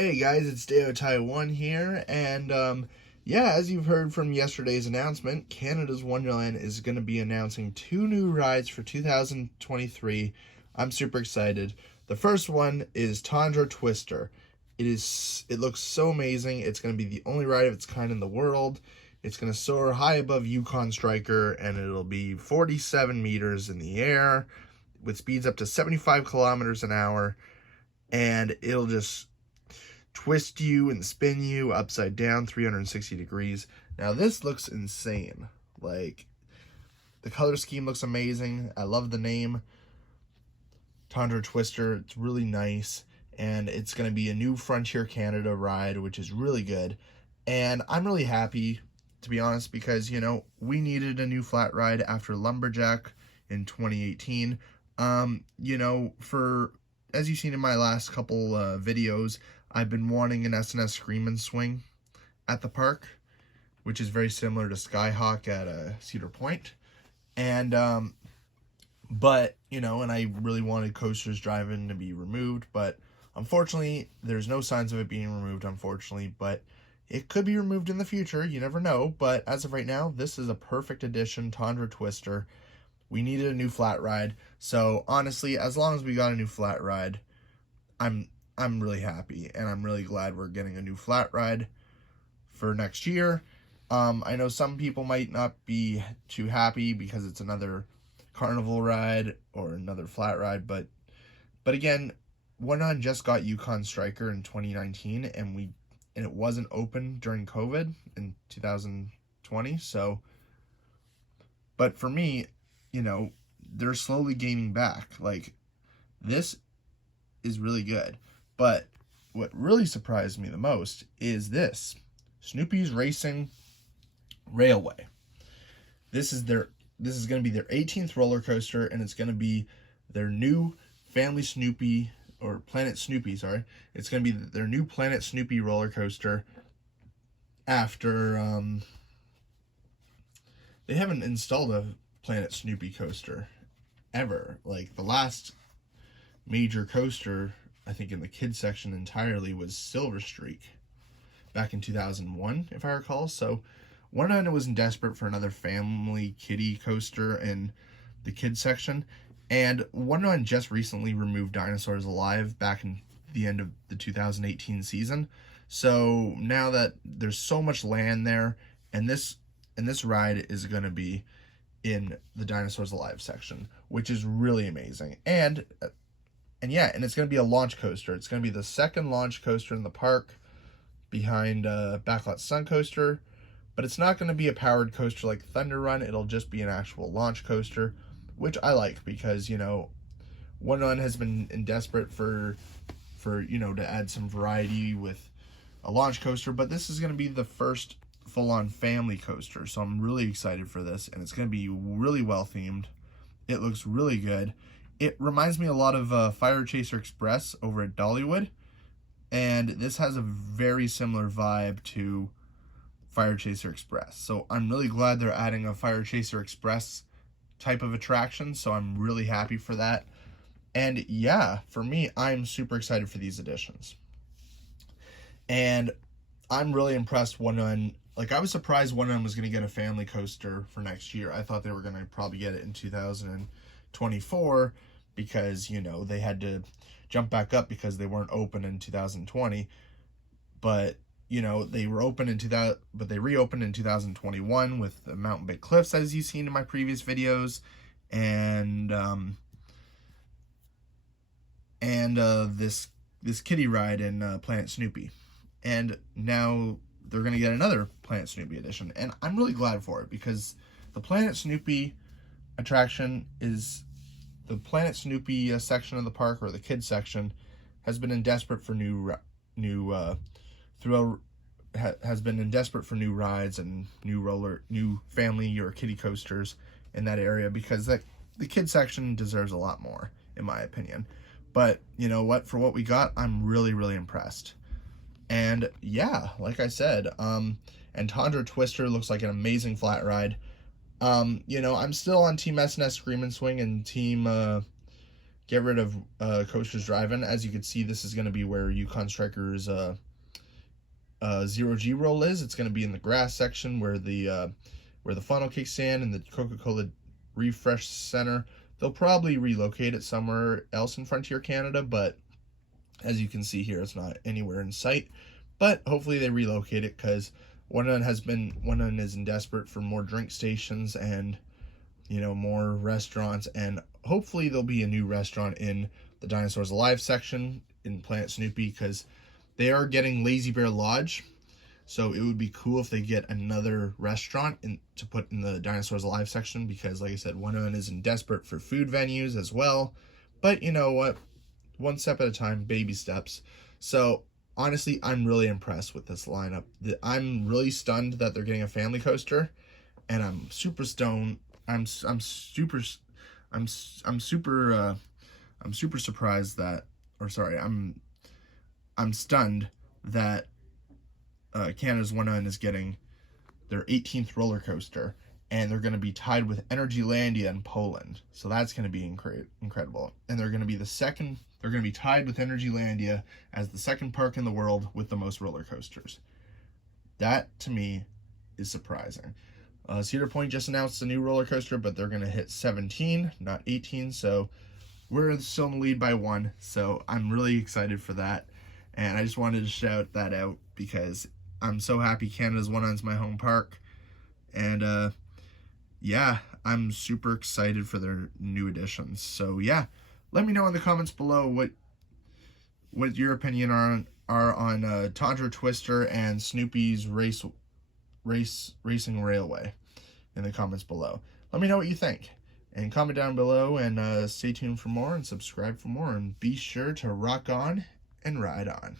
Hey guys, it's Deo Taiwan here, and yeah, as you've heard from yesterday's announcement, Canada's Wonderland is going to be announcing two new rides for 2023. I'm super excited. The first one is Tundra Twister. It looks so amazing. It's going to be the only ride of its kind in the world. It's going to soar high above Yukon Striker, and it'll be 47 meters in the air with speeds up to 75 kilometers an hour, and it'll just twist you and spin you upside down 360 degrees. Now this looks insane. Like, the color scheme looks amazing. I love the name Tundra Twister. It's really nice, and it's going to be a new Frontier Canada ride, which is really good. And I'm really happy, to be honest, because we needed a new flat ride after Lumberjack in 2018. For as you've seen in my last couple videos, I've been wanting an S&S Scream and Swing at the park, which is very similar to Skyhawk at Cedar Point. And, and I really wanted Coasters Drive-In to be removed, but unfortunately, there's no signs of it being removed, unfortunately, but it could be removed in the future, you never know, but as of right now, this is a perfect addition, Tundra Twister. We needed a new flat ride, so honestly, as long as we got a new flat ride, I'm really happy, and I'm really glad we're getting a new flat ride for next year. I know some people might not be too happy because it's another carnival ride or another flat ride, but again, Wonderland just got Yukon Striker in 2019, and it wasn't open during COVID in 2020. So, but for me, they're slowly gaining back. Like, this is really good. But what really surprised me the most is this Snoopy's Racing Railway. This is going to be their 18th roller coaster, and it's going to be their new Family Snoopy, or Planet Snoopy, sorry. It's going to be their new Planet Snoopy roller coaster after they haven't installed a Planet Snoopy coaster ever. Like, the last major coaster, I think, in the kids section entirely was Silver Streak back in 2001, if I recall. So Wonderland was desperate for another family kiddie coaster in the kids section, and Wonderland just recently removed Dinosaurs Alive back in the end of the 2018 season. So now that there's so much land there, and this ride is going to be in the Dinosaurs Alive section, which is really amazing. And it's going to be a launch coaster. It's going to be the second launch coaster in the park behind Backlot Sun Coaster. But it's not going to be a powered coaster like Thunder Run. It'll just be an actual launch coaster, which I like because, Wonderland has been desperate for to add some variety with a launch coaster. But this is going to be the first full-on family coaster. So I'm really excited for this. And it's going to be really well-themed. It looks really good. It reminds me a lot of Fire Chaser Express over at Dollywood, and this has a very similar vibe to Fire Chaser Express. So I'm really glad they're adding a Fire Chaser Express type of attraction, so I'm really happy for that. And yeah, for me, I'm super excited for these additions. And I'm really impressed. Wonderland, like, I was surprised Wonderland was going to get a family coaster for next year. I thought they were going to probably get it in 2024, because, they had to jump back up because they weren't open in 2020. But, they were open but they reopened in 2021 with the Mountain Big Cliffs, as you've seen in my previous videos, and this kiddie ride in Planet Snoopy. And now they're going to get another Planet Snoopy edition, and I'm really glad for it, because the Planet Snoopy attraction is the Planet Snoopy section of the park, or the kids section, has been desperate for new rides and new family or kiddie coasters in that area, because the kids section deserves a lot more, in my opinion. But you know what? For what we got, I'm really, really impressed. And yeah, like I said, and Tundra Twister looks like an amazing flat ride. I'm still on Team S&S Scream and Swing and Team get rid of Coasters Drive-In. As you can see, this is going to be where Yukon Striker's zero G roll is. It's going to be in the grass section where the funnel kicks in and the Coca-Cola Refresh Center. They'll probably relocate it somewhere else in Frontier Canada, but as you can see here, it's not anywhere in sight. But hopefully they relocate it, because Wonderland is in desperate for more drink stations and, you know, more restaurants, and hopefully there'll be a new restaurant in the Dinosaurs Alive section in Planet Snoopy, because they are getting Lazy Bear Lodge. So it would be cool if they get another restaurant to put in the Dinosaurs Alive section, because like I said, Wonderland is in desperate for food venues as well. But you know what? One step at a time, baby steps. So honestly, I'm really impressed with this lineup. I'm really stunned that they're getting a family coaster, and I'm super stoned. I'm super surprised that, or sorry, I'm stunned that Canada's Wonderland is getting their 18th roller coaster, and they're going to be tied with Energylandia in Poland. So that's going to be incredible. And they're going to be they're going to be tied with Energylandia as the second park in the world with the most roller coasters. That, to me, is surprising. Cedar Point just announced a new roller coaster, but they're going to hit 17, not 18. So we're still in the lead by 1. So I'm really excited for that. And I just wanted to shout that out, because I'm so happy Canada's Wonderland's my home park. And yeah, I'm super excited for their new additions. So yeah, let me know in the comments below what your opinion are on Tundra Twister and Snoopy's Racing Railway in the comments below. Let me know what you think, and comment down below, and stay tuned for more, and subscribe for more, and be sure to rock on and ride on.